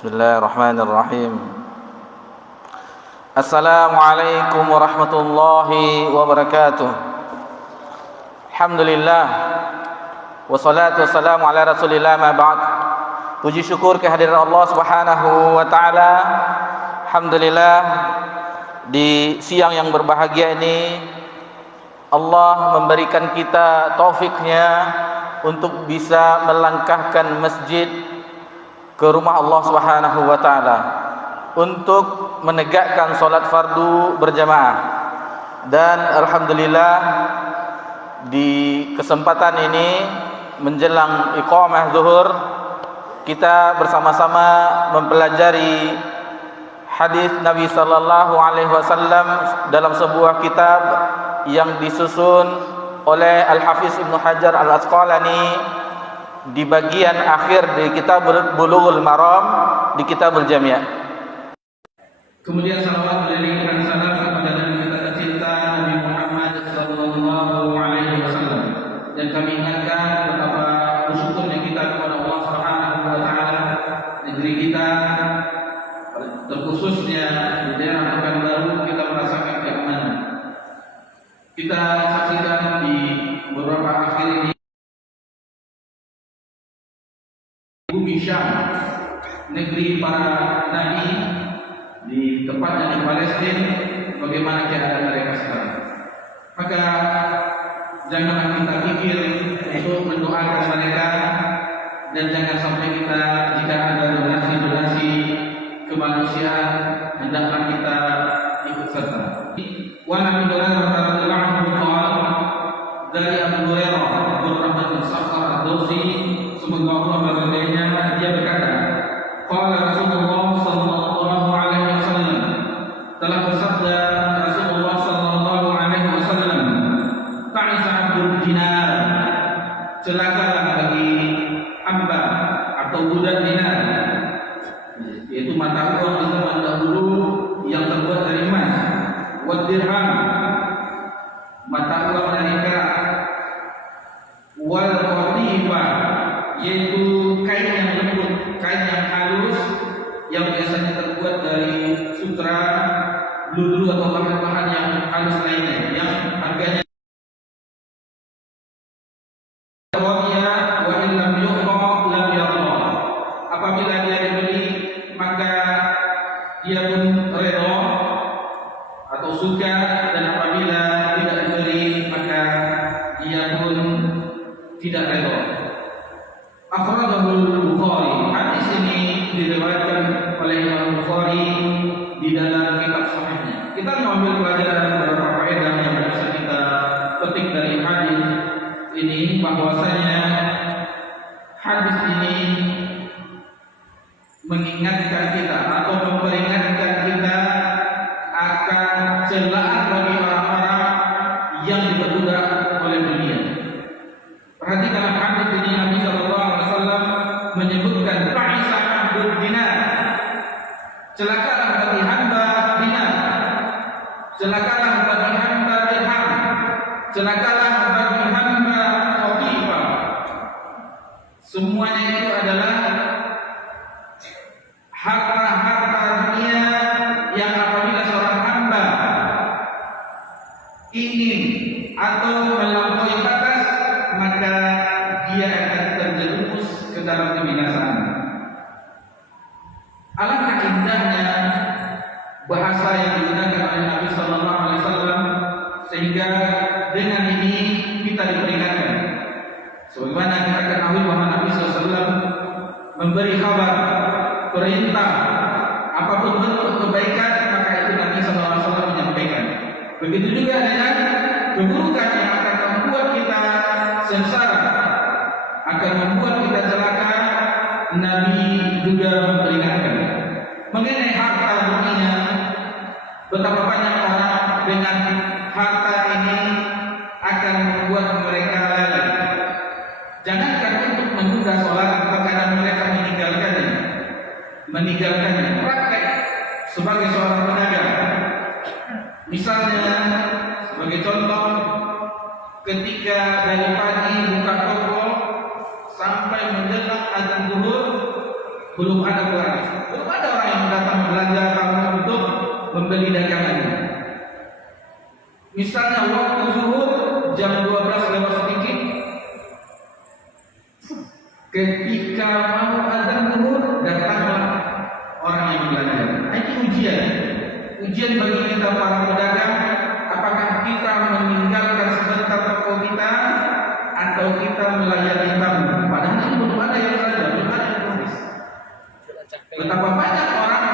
Bismillahirrahmanirrahim. Assalamualaikum warahmatullahi wabarakatuh. Alhamdulillah, wassalatu wassalamu ala rasulillah, ma ba'd. Puji syukur kehadiran Allah subhanahu wa ta'ala. Alhamdulillah, di siang yang berbahagia ini Allah memberikan kita taufiknya untuk bisa melangkahkan masjid ke rumah Allah Subhanahu wa taala untuk menegakkan salat fardu berjamaah. Dan alhamdulillah di kesempatan ini menjelang iqamah zuhur kita bersama-sama mempelajari hadis Nabi sallallahu alaihi wasallam dalam sebuah kitab yang disusun oleh Al-Hafiz Ibnu Hajar Al-Asqalani di bagian akhir di kitab Bulughul Maram, di kitab Al-Jami'. Kemudian salawat beriringan salam kepada Nabi kita tercinta Nabi Muhammad sallallahu alaihi wasallam. Dan kami ingatkan betapa bersyukurnya kita kepada Allah Subhanahu wa taala, negeri kita terkhususnya di daerah Pekanbaru kita merasakan keamanan. Kita saksikan di beberapa akhir ini bumi Syam, negeri para nabi, di tempatnya di Palestina, bagaimana keadaan mereka sekarang. Maka jangan kita pikir untuk mendoakan mereka, dan jangan sampai kita, jika ada donasi-donasi kemanusiaan, hendaklah kita ikut serta. Wa Nabi radhiyallahu anhu dari Abu Hurairah Abdurrahman bin Sakhar Ad-Dawsi, semoga Allah meridainya, dia berkata, qala Rasulullah sallallahu alaihi wasallam, telah bersabda Rasulullah sallallahu alaihi wasallam, ta'isa abdul dinar, celakalah bagi hamba atau budak dinar, yaitu mata uang di zaman dahulu yang terbuat dari emas, wad dirham, mata uang dari perak, wal qatifa, yaitu kain yang lembut, kain yang halus yang biasanya terbuat dari sutra, lulu atau bahan-bahan yang halus lainnya yang harganya wa illam yuqa lam yarda. Apabila dia diberi maka dia pun redha atau suka, dan apabila tidak diberi maka dia pun tidak redha. Akhrajahul Bukhari. Hadis ini diriwayatkan oleh Imam Bukhari di dalam kitab sahihnya. Kita mengambil pelajaran beberapa faedah yang bisa kita petik dari hadis ini, bahwasanya hadis ini mengingatkan kita atau memperingatkan kita akan celaan bagi orang-orang yang diperbudak oleh dunia. Perhatikan hadis ini, Nabi sallallahu alaihi wasallam menyebutkan ta'isa abdul dinar, celakalah bagi hamba dinar, celakalah bagi hamba dirham, celakalah bagi hamba qatifah. Semuanya itu adalah harta-harta dunia yang apabila seorang hamba ingin atau melampaui batas, maka dia akan terjerumus ke dalam kebinasaan. Alangkah indahnya bahasa yang digunakan oleh Nabi sallallahu alaihi wasallam, sehingga dengan ini kita diperingatkan. Sebagaimana kita ketahui bahwa Nabi sallallahu alaihi wasallam memberi kabar, perintah apapun bentuk kebaikan, maka itu Nabi sallallahu alaihi wasallam menyampaikan. Begitu juga dengan keburukan yang akan membuat kita sengsara, akan membuat kita celaka, Nabi juga memperingatkan. Mengenai harta dunia, betapa banyak orang dengan harta ini akan membuat mereka lalai. Jangankan untuk menunda sholat, terkadang mereka meninggalkannya. Praktek sebagai seorang pedagang, misalnya sebagai contoh, ketika dari pagi buka toko sampai menjelang azan zuhur, belum ada pelaris, belum ada orang yang datang belanja kamu untuk membeli dagangan. Misalnya waktu zuhur jam 12 lewat sedikit, ketika mau azan zuhur datanglah orang yang belanja. Ini ujian bagi kita para pedagang. Apakah kita meninggalkan sebentar toko kita atau kita melayani tamu? Padahal ini belum ada yang belanja, belum ada yang tulis. Betapa banyak orang,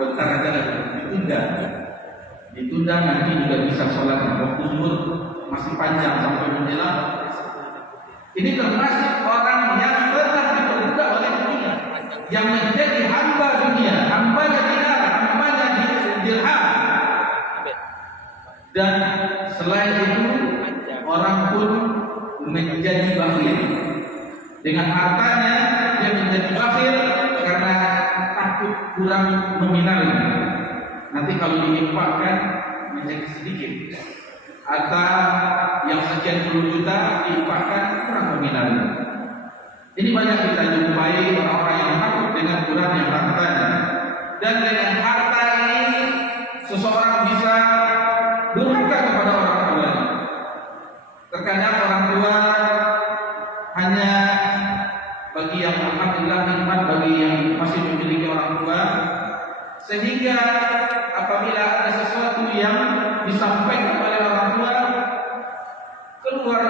bentar aja ditunda nanti juga bisa sholat waktu zuhur masih panjang sampai menjelang. Ini termasuk orang yang tetap diperbudak oleh dunia, yang menjadi hamba dunia, hambanya dinar, hambanya dirham. Dan selain itu orang pun menjadi bakhil. Dengan hartanya dia menjadi bakhil karena takut kurang nominalnya. Nanti kalau dilimpahkan menjadi sedikit, atau yang sekian puluh juta dilimpahkan kurang nominalnya. Ini banyak kita jumpai orang-orang yang takut dengan kurangnya hartanya. Dan dengan harta ini seseorang bisa durhaka kepada orang tua. Terkadang orang tua hanya bagi yang alhamdulillah nikmat, bagi yang masih memiliki orang tua, sehingga apabila ada sesuatu yang disampaikan oleh orang tua,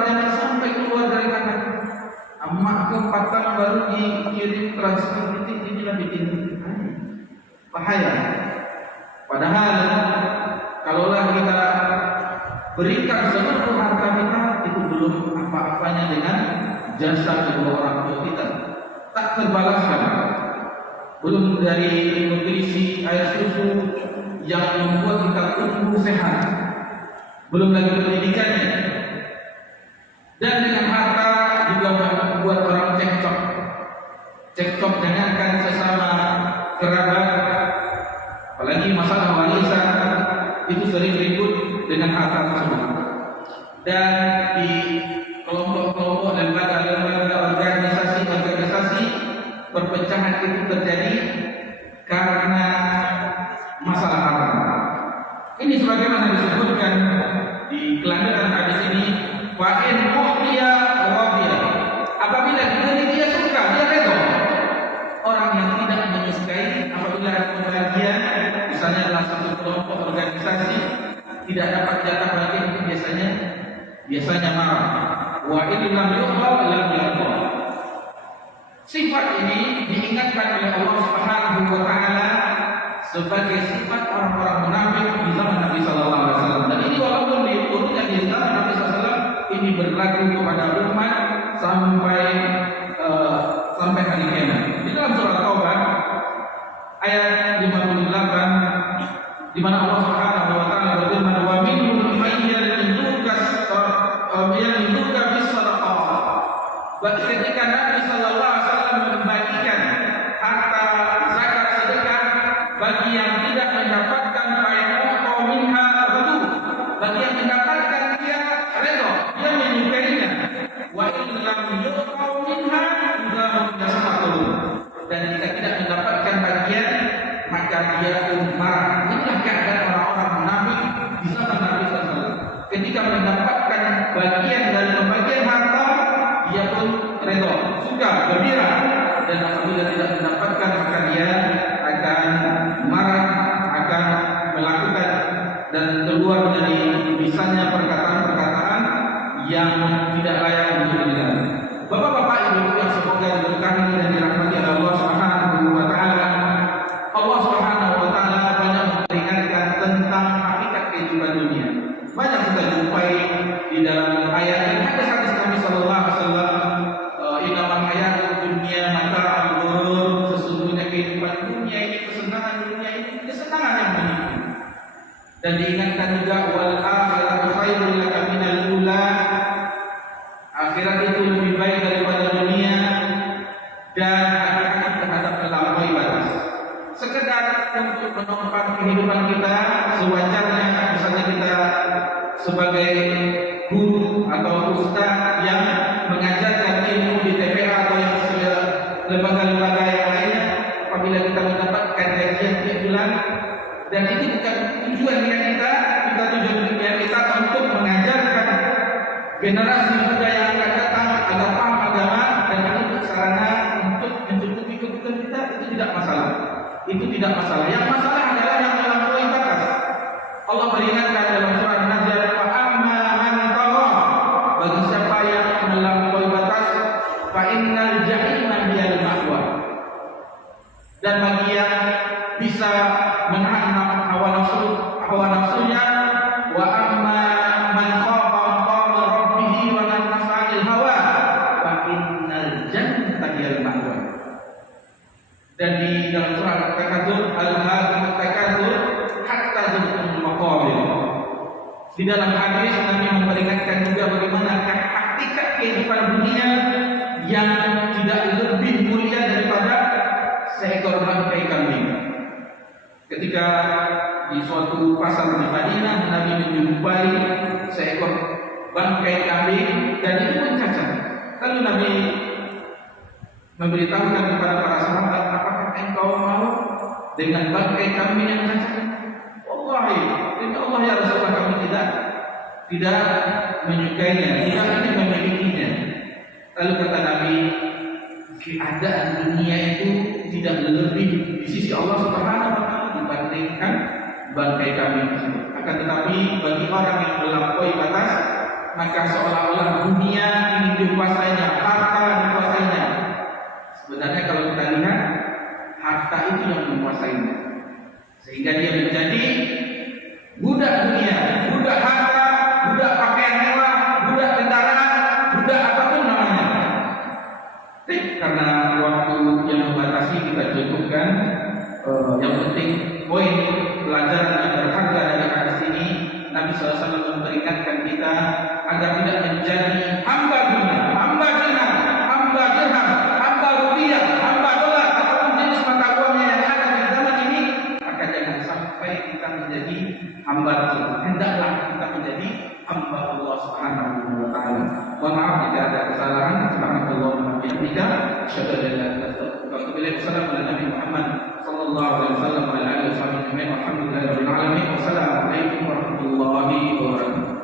jangan sampai keluar dari kata emak ke patang baru dikirim transfer titik bikin bahaya. Padahal kalaulah kita berikan seluruh harta kita, itu belum apa-apanya dengan jasa kedua orang tua kita, tak terbalaskan. Belum dari nutrisi air susu yang membuat kita tumbuh sehat, belum lagi pendidikannya. Dan dengan harta juga membuat orang cekcok jangankan sesama kerabat, apalagi masalah warisan itu sering ribut dengan harta tersebut. Dan di kelompok-kelompok dan lembaga-lembaga organisasi perpecahan itu terjadi karena masalah harta. Ini sebagaimana disebutkan di kelanjutan hadis ini, wa in mu'tiya radiya. Apabila dia suka, dia redha. Orang yang tidak menyukai apabila pembagian, misalnya dalam satu kelompok organisasi tidak dapat jatah bagian, itu biasanya marah. Wa in lam yuqbal lam yarda. Sifat ini diingatkan oleh Allah Subhanahu wa taala sebagai sifat orang-orang munafik di zaman Nabi sallallahu alaihi wasallam. Dan ini walaupun diurutkan di zaman Nabi sallallahu alaihi wasallam, ini berlaku kepada umat sampai hari kiamat. Di dalam surah Taubah ayat 58 di mana Allah Subhanahu wa taala berfirman, wa minhum may yarzuka bis sadaqah. Ketika Nabi sallallahu alaihi wasallam membagikan harta zakat sedekah bagi yang tidak mendapatkan fa'yu'ta minha radu, bagi yang mendapatkan dia redha, dia menyukainya. Wa in lam yu'ta minha idahum yasmatun, dan jika tidak mendapatkan bagian maka dia marah. Inilah keadaan orang-orang munafik di zaman Nabi sallallahu alaihi wasallam. Ketika mendapatkan bagian dari pembagian harta, dia pun redha, suka, gembira. Dan apabila tidak mendapatkan maka dia akan marah, akan melakukan dan keluar dari lisannya perkataan-perkataan yang tidak layak untuk didengar. Bapak-bapak, ibu-ibu yang semoga diberkahi dan dirahmati oleh Allah Subhanahu wa taala. Allah Subhanahu wa taala banyak memperingatkan tentang hakikat kehidupan dunia. Banyak kita jumpai di dalam ayat dan hadis-hadis Nabi sallallahu alaihi wasallam, innamal hayatud dunya mata'ul ghurur, sesungguhnya kehidupan dunia ini, kesenangan dunia ini kesenangan yang menipu. Dan diingatkan juga wal akhiratu khairul laka minal ula, akhirat itu lebih baik daripada dunia. Dan hati-hati terhadap melampaui batas. Sekedar untuk menopang kehidupan kita sewajarnya, misalnya kita sebagai guru atau ustaz yang mengajarkan ilmu di TPA atau yang lembaga-lembaga yang lain, apabila kita mendapatkan gajian tiap bulan, dan itu bukan tujuan kita tujuan kita untuk mengajarkan generasi muda yang akan datang agar paham agama dan untuk sarana untuk mencukupi kebutuhan kita, itu tidak masalah. Itu tidak masalah. Yang masalah adalah yang melampaui batas. Allah beringatkan dalam surah An-Nazi'at, "Wa amma man tagha", bagi siapa yang melampaui batas, fa innal jahima hiyal ma'wa. Dan bagi yang bisa menahan hawa nafsunya, wa amma man khafa maqama rabbih wa nafasa 'anil hawa fa innal jannata hiyal ma'wa. Dan di dalam surah At-Takatsur, al-haakumut takatsur hatta zurtumul maqabir. Di dalam hadis Nabi memperingatkan juga bagaimana hakikat kehidupan dunia yang tidak lebih mulia daripada seekor bangkai kambing. Ketika di suatu pasar di Madinah, Nabi menjumpai seekor bangkai kambing dan itu pun cacat. Lalu Nabi memberitahukan kepada para sahabat, apakah engkau mau dengan bangkai kambing yang cacat? Wallahi, demi Allah ya Rasulullah, kami tidak menyukainya, tidak ingin memilikinya. Lalu kata Nabi, keadaan dunia itu tidak lebih di sisi Allah Subhanahu wa taala dibandingkan bangkai kambing tersebut. Akan tetapi bagi orang yang melampaui batas, maka seolah-olah dunia ini dikuasainya, harta dikuasainya. Sebenarnya kalau kita lihat, harta itu yang menguasainya, sehingga dia menjadi budak dunia, budak harta, budak pakaian mewah, budak kendaraan, budak apapun namanya. Karena waktu yang membatasi, kita cukupkan. Yang penting poin pelajaran yang berharga dari hadis ini, Nabi SAW memperingatkan kita agar tidak menjadi hamba dunia, hamba dinar, hamba dirham, hamba rupiah, hamba dolar, ataupun jenis mata uangnya yang ada di zaman ini. Maka jangan sampai kita menjadi hamba tersebut. Hendaklah kita menjadi hamba Allah Subhanahu wa taala. Mohon maaf jika ada kesalahan. Subhanallah wa bihamdika, asyhadu an la ilaha illa anta, astaghfiruka wa atubu ilaik. Wassalamualaikum Muhammad sallallahu alaihi wasallam wa ala alihi wasallam. Alhamdulillahirabbil alamin. Wassalamualaikum warahmatullahi wabarakatuh.